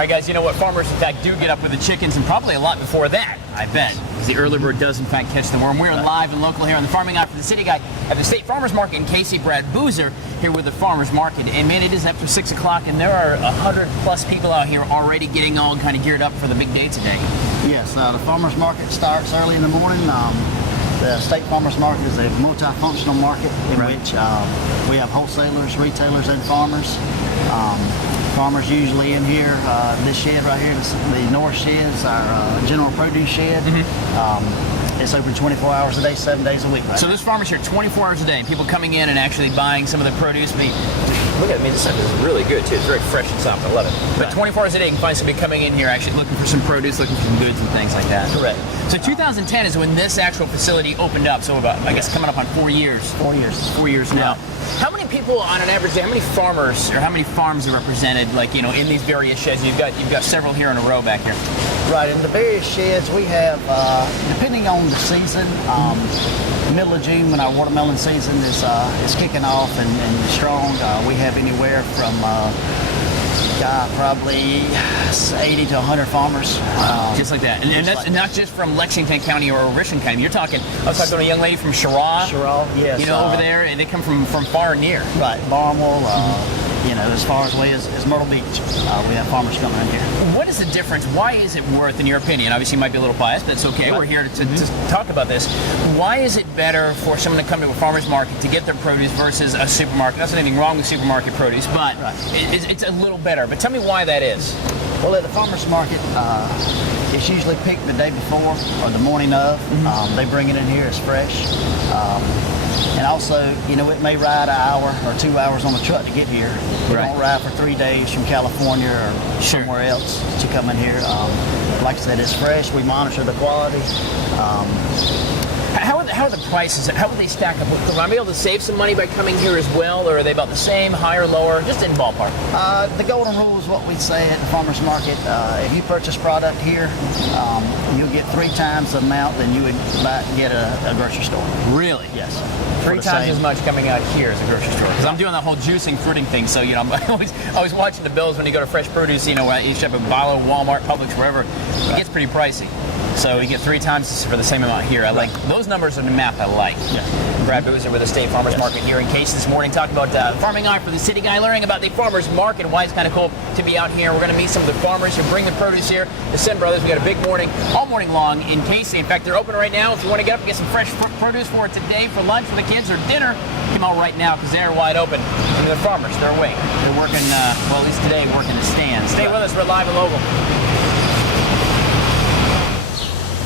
All right, guys, you know what? Farmers, in fact, do get up with the chickens, and probably a lot before that, I bet. Because the early bird does, in fact, catch the worm. We're live and local here on the Farming Eye for the City Guy at the State Farmers Market in Casey. Brad Boozer here with the Farmers Market. And, man, it is after 6 o'clock, and there are 100-plus people out here already getting all kind of geared up for the big day today. Yes, the Farmers Market starts early in the morning. The State Farmers Market is a multifunctional market in which we have wholesalers, retailers, and farmers. Farmers usually in here. This shed right here, the north shed, is our general produce shed. It's open 24 hours a day, 7 days a week. So this farmer's here 24 hours a day, and people coming in and actually buying some of the produce. Look at me, this stuff is really good too. It's very fresh and soft. I love it. But 24 hours a day, you can find somebody coming in here actually looking for some produce, looking for some goods and things like that. Correct. So 2010 is when this actual facility opened up. So about, I guess, coming up on 4 years. 4 years. 4 years now. How many people on an average day? How many farmers or how many farms are represented? Like, you know, in these various sheds. You've got several here in a row back here. Right. In the various sheds, we have, depending on the season, middle of June when our watermelon season is kicking off and strong, we have anywhere from probably 80 to 100 farmers. Just like that. And that's not just from Lexington County or Richland County. You're talking, I was talking to a young lady from Sherrod. Sherrod, yes. You know, over there, and they come from far and near. Right. Barnwell, you know, as far away as Myrtle Beach, we have farmers coming in here. What is the difference? Why is it worth, in your opinion, obviously you might be a little biased, but it's okay, we're here to talk about this. Why is it better for someone to come to a farmer's market to get their produce versus a supermarket? There's anything wrong with supermarket produce, but it's a little better. But tell me why that is. Well, at the farmer's market, it's usually picked the day before or the morning of. They bring it in here as fresh. And also, you know, it may ride an hour or 2 hours on the truck to get here. It don't ride for 3 days from California or somewhere else to come in here. Like I said, it's fresh. We monitor the quality. How are the prices? How would they stack up? Will I be able to save some money by coming here as well, or are they about the same, higher, lower, just in ballpark? The golden rule is what we say at the farmer's market. If you purchase product here, you'll get 3 times the amount than you would get at a grocery store. Really? Yes. 3 times as much coming out here as a grocery store. Because I'm doing the whole juicing, fruiting thing, so, you know, I'm always watching the bills when you go to fresh produce, you know, you shop at Bilo, Walmart, Publix, wherever. It gets pretty pricey. So you get 3 times for the same amount here. I like those numbers are the math I like. Yeah. Brad Boozer with the State Farmers Market here in Case this morning, talking about Farming Eye for the City Guy, learning about the farmers market and why it's kind of cool to be out here. We're going to meet some of the farmers who bring the produce here. The Sen Brothers, we got a big morning, all morning long in Casey. In fact, they're open right now. If you want to get up and get some fresh produce for it today, for lunch for the kids or dinner, come out right now because they're wide open. And the farmers, they're awake. They're working, well, at least today, working the stands. Stay with us. We're live and local.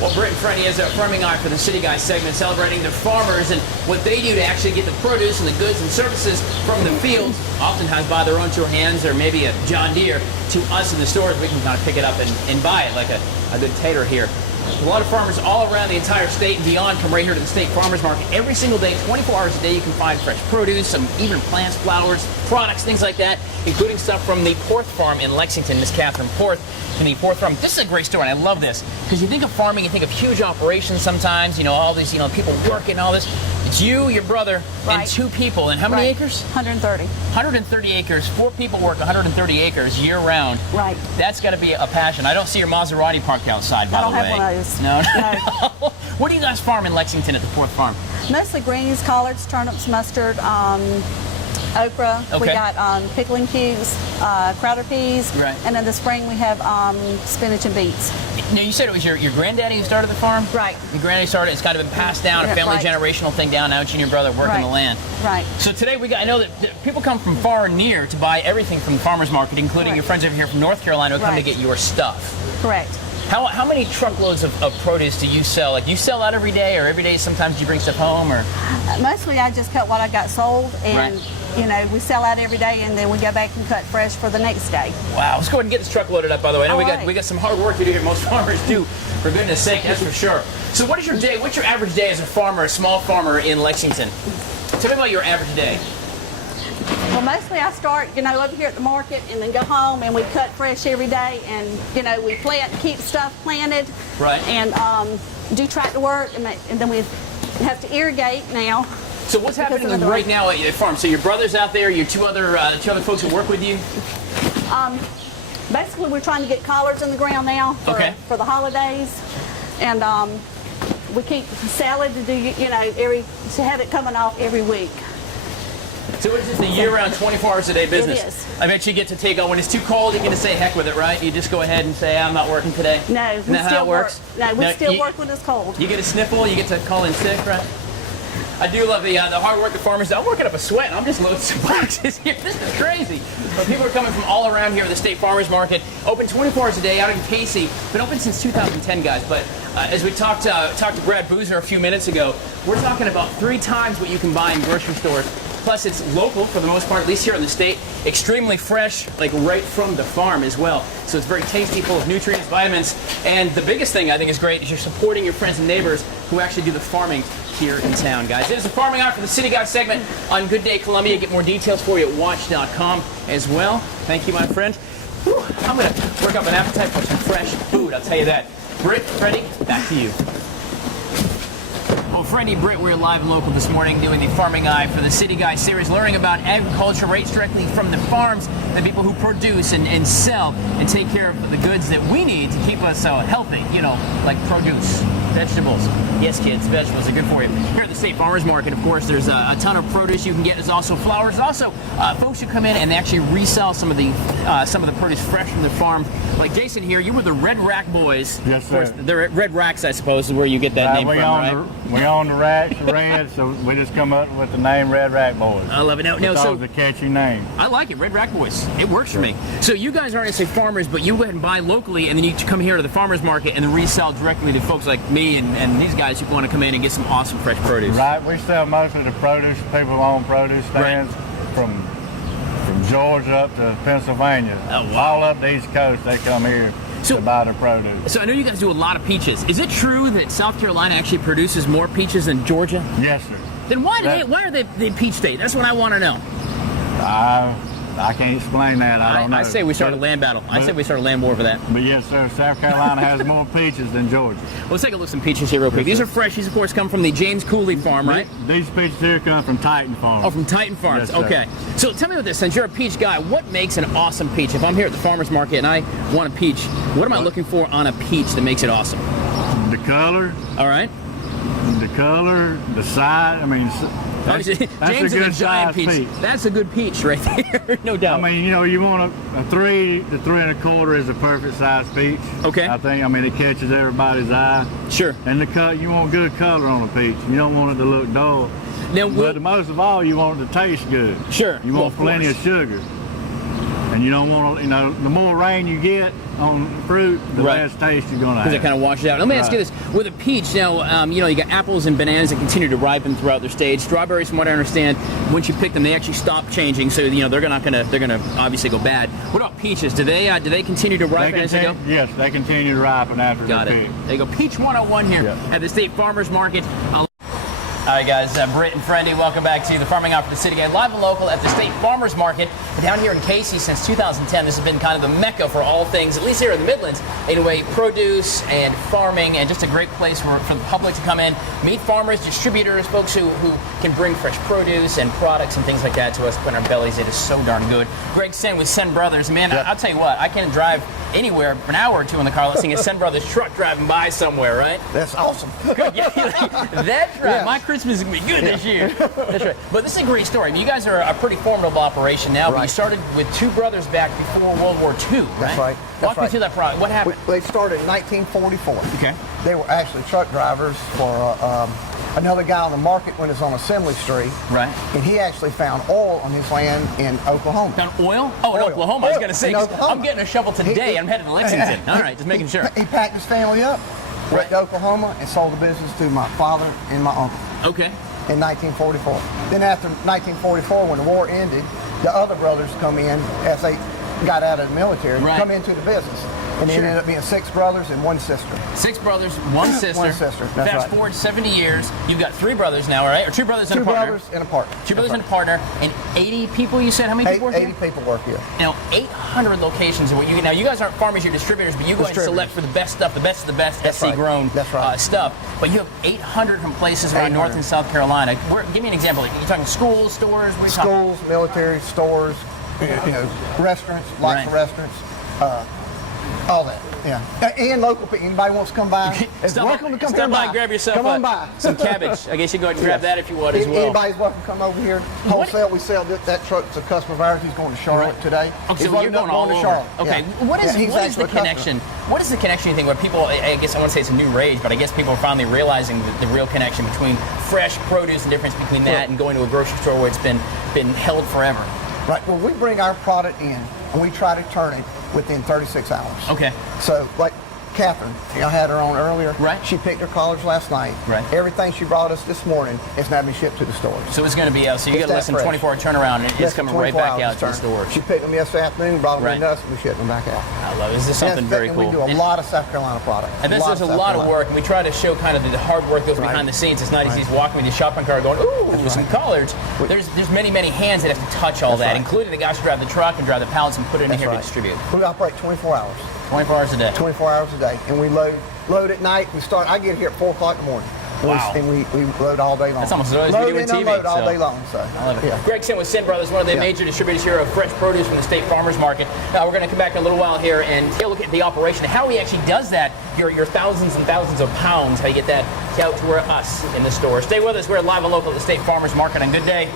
Well, Britt and Freddie is our Farming Eye for the City Guy segment, celebrating the farmers and what they do to actually get the produce and the goods and services from the fields, oftentimes by their own 2 hands or maybe a John Deere, to us in the stores. We can kind of pick it up and buy it like a good tater here. A lot of farmers all around the entire state and beyond come right here to the State Farmers Market every single day, 24 hours a day. You can find fresh produce, some even plants, flowers, products, things like that, including stuff from the Porth Farm in Lexington. Miss Catherine Porth from the Porth Farm. This is a great story, and I love this because you think of farming, you think of huge operations sometimes. You know, all these, you know, people working, all this. It's you, your brother, and 2 people. And how many acres? 130. 130 acres. 4 people work 130 acres year round. Right. That's got to be a passion. I don't see your Maserati parked outside, by the way. I don't have one of those. No. What do you guys farm in Lexington at the Porth Farm? Mostly greens, collards, turnips, mustard, okra. Okay. We got pickling cubes, crowder peas, and in the spring we have spinach and beets. Now, you said it was your granddaddy who started the farm? Right. Your granddaddy started. It's kind of been passed down, a family generational thing down. Now it's you and your brother working the land. Right. So today I know that people come from far and near to buy everything from the farmers market, including your friends over here from North Carolina who come to get your stuff. Correct. How many truckloads of produce do you sell? Like, you sell out every day, or every day sometimes you bring stuff home, or? Mostly I just cut what I got sold, and you know, we sell out every day, and then we go back and cut fresh for the next day. Wow, let's go ahead and get this truck loaded up, by the way. I know we got some hard work to do here. Most farmers do, for goodness sake, that's for sure. So what is your day, what's your average day as a farmer, a small farmer in Lexington? Tell me about your average day. Well, mostly I start, you know, over here at the market and then go home and we cut fresh every day, and, you know, we plant, keep stuff planted. Right. And do tractor work, and then we have to irrigate now. So what's happening right now at your farm? So your brother's out there, your two other folks who work with you? basically we're trying to get collards in the ground now for the holidays, and we keep salad to do, you know, to have it coming off every week. So it's just a year-round, 24 hours a day business. It is. I bet you get to take on when it's too cold. You get to say heck with it, right? You just go ahead and say I'm not working today. No, Isn't that how it works? We still work when it's cold. You get a sniffle, you get to call in sick, right? I do love the hard work of farmers. I'm working up a sweat. I'm just loading some boxes here. This is crazy. But people are coming from all around here at the State Farmers Market. Open 24 hours a day out in Casey. Been open since 2010, guys. But as we talked to Brad Boozer a few minutes ago, we're talking about 3 times what you can buy in grocery stores. Plus, it's local for the most part, at least here in the state. Extremely fresh, like right from the farm as well. So it's very tasty, full of nutrients, vitamins. And the biggest thing I think is great is you're supporting your friends and neighbors who actually do the farming here in town, guys. It is the Farming Hour for the City Guy segment on Good Day Columbia. Get more details for you at WACH.com as well. Thank you, my friend. Whew, I'm going to work up an appetite for some fresh food, I'll tell you that. Britt, Freddie, back to you. Well, Freddie, Britt, we're live and local this morning doing the Farming Eye for the City Guy series, learning about agriculture right directly from the farms, the people who produce and sell and take care of the goods that we need to keep us healthy, you know, like produce, vegetables. Yes, kids, vegetables are good for you. Here at the State Farmers Market, of course, there's a ton of produce you can get. There's also flowers. There's also folks who come in and they actually resell some of the produce fresh from the farm. Like Jason here, you were the Red Rack Boys. Yes, sir. Of course, the Red Racks, I suppose, is where you get that name from, right? We own the racks, the red, so we just come up with the name Red Rack Boys. I love it. Now, so it's a catchy name. I like it, Red Rack Boys. It works for me. So you guys aren't necessarily farmers, but you go ahead and buy locally, and then you come here to the farmers market and then resell directly to folks like me and these guys who want to come in and get some awesome fresh produce. Right. We sell most of the produce. People own produce stands from Georgia up to Pennsylvania. Oh, wow. All up the East Coast, they come here to buy the produce. So I know you guys do a lot of peaches. Is it true that South Carolina actually produces more peaches than Georgia? Yes, sir. Then why are they the peach state? That's what I want to know. I can't explain that. I don't know. I say we start a land battle. I say we start a land war for that. But yes, sir, South Carolina has more peaches than Georgia. Well, let's take a look at some peaches here real quick. These are fresh. These, of course, come from the James Cooley farm, right? These peaches here come from Titan Farms. Oh, from Titan Farms. Yes, okay. So tell me about this. Since you're a peach guy, what makes an awesome peach? If I'm here at the farmer's market and I want a peach, what am I looking for on a peach that makes it awesome? The color. All right. The color, the size. I mean, James is a giant peach. That's a good peach right there, no doubt. I mean, you know, you want a 3 to 3 1/4 is a perfect size peach. Okay. I think. I mean, it catches everybody's eye. Sure. And you want good color on a peach. You don't want it to look dull. Now, but most of all, you want it to taste good. Sure. You want plenty of sugar. And you don't want to, you know, the more rain you get on fruit, the less taste you're going to have. Because it kind of washes out. Let me ask you this. With a peach, now, you know, you got apples and bananas that continue to ripen throughout their stage. Strawberries, from what I understand, once you pick them, they actually stop changing. So, you know, they're gonna obviously go bad. What about peaches? Do they continue to ripen as they go? Yes, they continue to ripen after they're picked. There you go. Peach 101 here at the State Farmers Market. All right, guys, Britt and Freddie, welcome back to the Farming Out for the City Guy, live and local at the State Farmers Market down here in Casey since 2010. This has been kind of the mecca for all things, at least here in the Midlands, anyway, produce and farming, and just a great place for the public to come in, meet farmers, distributors, folks who can bring fresh produce and products and things like that to us, put in our bellies. It is so darn good. Greg Sen with Sen Brothers. Man, I'll tell you what, I can drive anywhere for an hour or two in the car listening to Sen Brothers truck driving by somewhere, right? That's awesome. Good. Yeah, that's right. Yes. My Christmas is going to be good this year. That's right. But this is a great story. I mean, you guys are a pretty formidable operation now, but you started with 2 brothers back before World War II, right? That's right. Walk me through that product. What happened? They started in 1944. Okay. They were actually truck drivers for another guy on the market when it was on Assembly Street. Right. And he actually found oil on his land in Oklahoma. Found oil? Oh, in Oklahoma. I was going to say, I'm getting a shovel today. I'm headed to Lexington. All right, just making sure. He packed his family up, went to Oklahoma, and sold the business to my father and my uncle. Okay. In 1944. Then after 1944, when the war ended, the other brothers come in as they got out of the military, come into the business. And it ended up being 6 brothers and 1 sister. 6 brothers, 1 sister. 1 sister. That's Fast forward 70 years, you've got 3 brothers now, right? Or 2 brothers and a partner. 2 brothers and a partner. 2 brothers and a partner, and 80 people. You said how many people work here? 80 people work here. Now 800 locations. Now you guys aren't farmers, you're distributors, but you go and select for the best stuff, the best of the best SC grown stuff. But you have 800 from places around North and South Carolina. Give me an example. You're talking schools, stores. Schools, military, stores, you know, restaurants, lots of restaurants. all that. Yeah, and local people. Anybody wants to come by, it's welcome to come stop by by. and grab yourself come on by. some cabbage. I guess you go ahead and grab that if you would as well. Anybody's welcome to come over here. Wholesale, we sell that truck to a customer of ours. He's going to Charlotte today. Okay, He's so you're going all to over. Charlotte. Okay, Yeah. what is actually the a connection? What is the connection you think where people, I guess I want to say it's a new rage, but I guess people are finally realizing the real connection between fresh produce and difference between that and going to a grocery store where it's been held forever? Right. Well, we bring our product in and we try to turn it within 36 hours. Okay. So, like Catherine, I had her on earlier. Right. She picked her collars last night. Right. Everything she brought us this morning is now being shipped to the stores. So it's going to be so you It's got to listen that 24-hour turnaround, and it's Less coming than right 24 back hours out to the turn. stores. She picked them yesterday afternoon, brought them Right. to us, and we shipped them back out. I love it. This is something very cool. We do a lot of South Carolina products. And there's a lot of work, and we try to show kind of the hard work that goes behind the scenes. It's not easy just walking with your shopping cart going, ooh, with some collards. There's many hands that have to touch all that, including the guys who drive the truck and drive the pallets and put it in here to distribute. We operate 24 hours. 24 hours a day. 24 hours a day. And we load at night. I get here at 4 o'clock in the morning. Wow. And we load all day long. That's almost as always we do with TV. Load all day long. So. I love it. Yeah. Greg Sin with Sin Brothers, one of the major distributors here of fresh produce from the State Farmers Market. We're going to come back in a little while here and take a look at the operation, how he actually does that, your thousands and thousands of pounds, how you get that out to us in the store. Stay with us. We're live and local at the State Farmers Market on Good Day.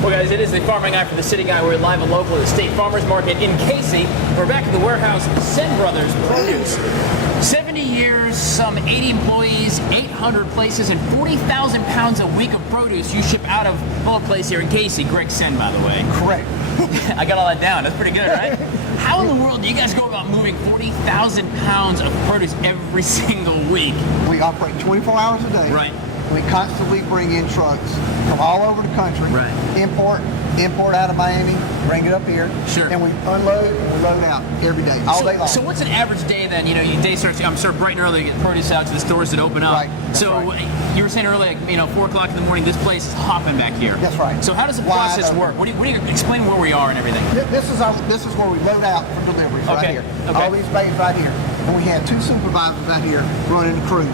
Well, guys, it is the farming guy for the city guy. We're live and local at the State Farmers Market in Casey. We're back at the warehouse, Sin Brothers Produce. 70 years, some 80 employees, 800 places, and 40,000 pounds a week of produce you ship out of the little place here in Casey. Greg Sin, by the way. Correct. I got all that down. That's pretty good, right? How in the world do you guys go about moving 40,000 pounds of produce every single week? We operate 24 hours a day. Right. We constantly bring in trucks from all over the country. Right. Import out of Miami, bring it up here. Sure. And we unload and we load out every day, all day long. So what's an average day then? You know, your day starts, I'm sure bright and early to get produce out to the stores that open up. Right. So you were saying earlier, 4 o'clock in the morning, this place is hopping back here. That's right. So how does the process work? What do you explain where we are and everything? This is where we load out for deliveries right here. Okay. All these bays right here. And we have 2 supervisors out here running the crews.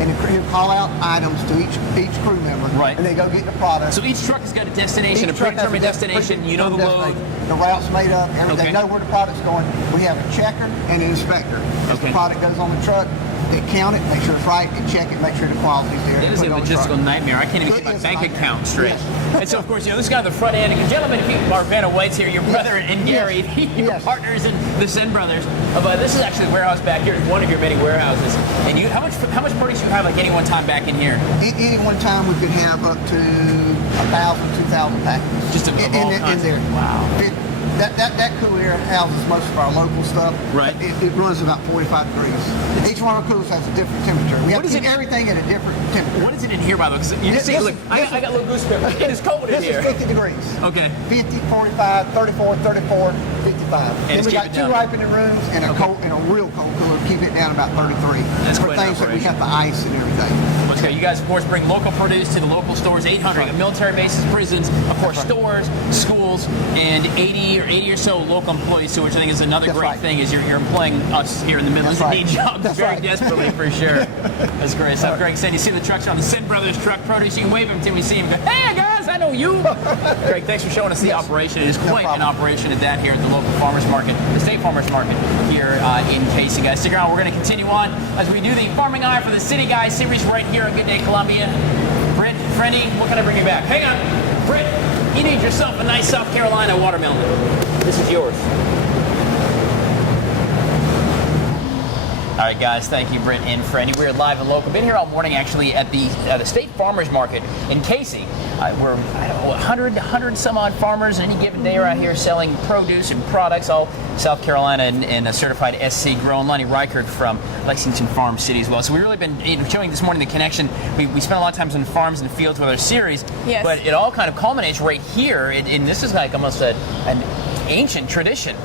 And the crew call out items to each crew member. Right. And they go get the product. So each truck has got a destination, a predetermined destination. You know the load. The route's made up. They know where the product's going. We have a checker and an inspector. As the product goes on the truck, they count it, make sure it's right, they check it, make sure the quality's there. It is a logistical nightmare. I can't even keep my bank account straight. And so, of course, this guy on the front end, and gentlemen, if you are Vanna White's here, your brother and Gary, your partners in the Sin Brothers. But this is actually the warehouse back here. It's one of your many warehouses. And how much produce you have like any one time back in here? Any one time we could have up to 1,000, 2,000 packages. Just in there. Wow. That cool area houses most of our local stuff. Right. It runs about 45 degrees. Each one of our coolers has a different temperature. We have to keep everything at a different temperature. What is it in here, by the way? Because you see, look, I got a little goosebumps. It is cold in here. This is 50 degrees. Okay. 50, 45, 34, 34, 55. And we got 2 ripening rooms and a real cold cooler to keep it down about 33. That's for things that we have to ice and everything. Okay, you guys, of course, bring local produce to the local stores, 800 military bases, prisons, of course, stores, schools, and 80 or so local employees, too, which I think is another great thing, is you're employing us here in the Midlands who need jobs very desperately, for sure. That's great. So Greg said, you see the trucks on the Sin Brothers truck produce, you can wave them till we see them. Go, hey, guys, I know you. Greg, thanks for showing us the operation. It is quite an operation at that here at the local farmers market, the State Farmers Market here in Casey. Guys, stick around. We're going to continue on as we do the Farming Eye for the City Guys series right here on Good Day Columbia. Britt, Frenny, what can I bring you back? Hang on. Britt, you need yourself a nice South Carolina watermelon. This is yours. All right, guys, thank you, Britt and Frenny. We're live and local. Been here all morning, actually, at the State Farmers Market in Casey. We're, 100 some odd farmers any given day around here selling produce and products, all South Carolina and a certified SC grown. Lonnie Reichert from Lexington Farm City as well. So we've really been showing this morning the connection. We spent a lot of times in farms and fields with our series, but it all kind of culminates right here. And this is like almost an ancient tradition.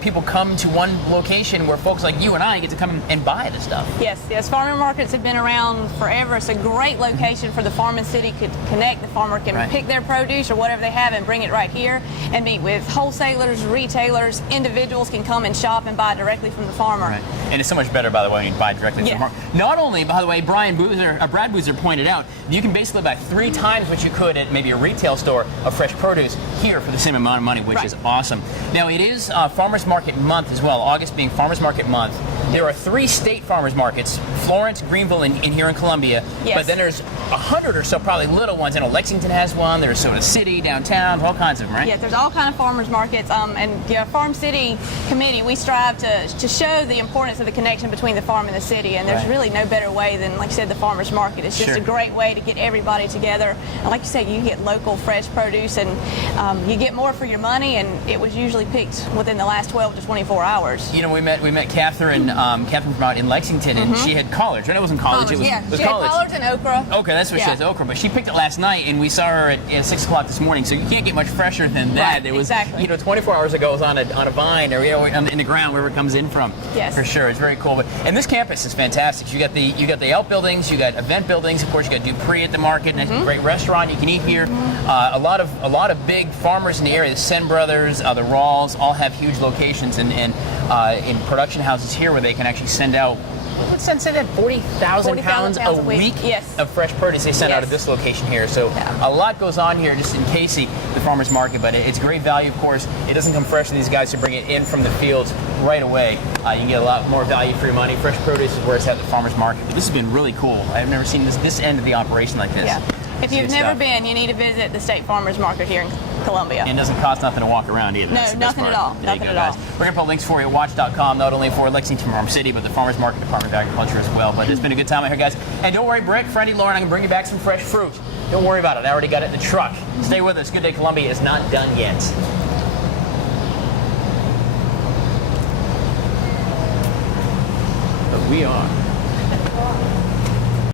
People come to one location where folks like you and I get to come and buy the stuff. Yes. Farming markets have been around forever. It's a great location for the farming city to connect. The farmer can pick their produce or whatever they have and bring it right here and meet with wholesalers, retailers, individuals can come and shop and buy directly from the farmer. Right. And it's so much better, by the way, when you buy directly from the farmer. Not only, by the way, Brad Boozer pointed out, you can basically buy 3 times what you could at maybe a retail store of fresh produce here for the same amount of money, which is awesome. awesome. Now, it is Farmers Market Month as well, August being Farmers Market Month. There are 3 state farmers markets, Florence, Greenville, and here in Columbia. Yes. But then there's 100 or so probably little ones. I know Lexington has one, there's Soda City, downtown, all kinds of them, right? Yes, there's all kind of farmers markets. And Farm City Committee, we strive to show the importance of the connection between the farm and the city. And there's really no better way than, like you said, the farmers market. It's just Sure. a great way to get everybody together. And like you said, you get local, fresh produce, and you get more for your money. And it was usually picked within the last 12 to 24 hours. You know, we met Catherine, Catherine from out in Lexington, and she had collards, right? It wasn't college, it was, yeah, it was she had collards. collards and okra. Okay, that's what she has, okra. But she picked it last night, and we saw her at 6 o'clock this morning. So you can't get much fresher than that. Right, It was, exactly. 24 hours ago, it was on a vine or in the ground wherever it comes in from. Yes. For sure, it's very cool. And this campus is fantastic. You got the outbuildings, you got event buildings. Of course, you got Dupree at the market, and a great restaurant you can eat here. A lot of big farmers in the area. The Sen Brothers, the Rawls, all have huge locations in production houses here where they can actually send out. What's that? Say that 40,000 pounds a week Yes. of fresh produce they send out of this location here. So a lot goes on here just in Casey, the farmers market, but it's great value, of course. It doesn't come fresh to these guys who bring it in from the fields right away. You can get a lot more value for your money. Fresh produce is where it's at the farmers market. But this has been really cool. I've never seen this end of the operation like this. Yeah. If you've never been, you need to visit the State Farmers Market here in Columbia. And it doesn't cost nothing to walk around either. No, That's the best nothing part. at all. There you Nothing go, at guys. all. We're going to put links for you at watch.com, not only for Lexington Farm City, but the Farmers Market Department of Agriculture as well. But it's been a good time out here, guys. And don't worry, Brick, Freddie, Lauren, I'm going to bring you back some fresh fruit. Don't worry about it. I already got it in the truck. Stay with us. Good Day Columbia is not done yet. But we are.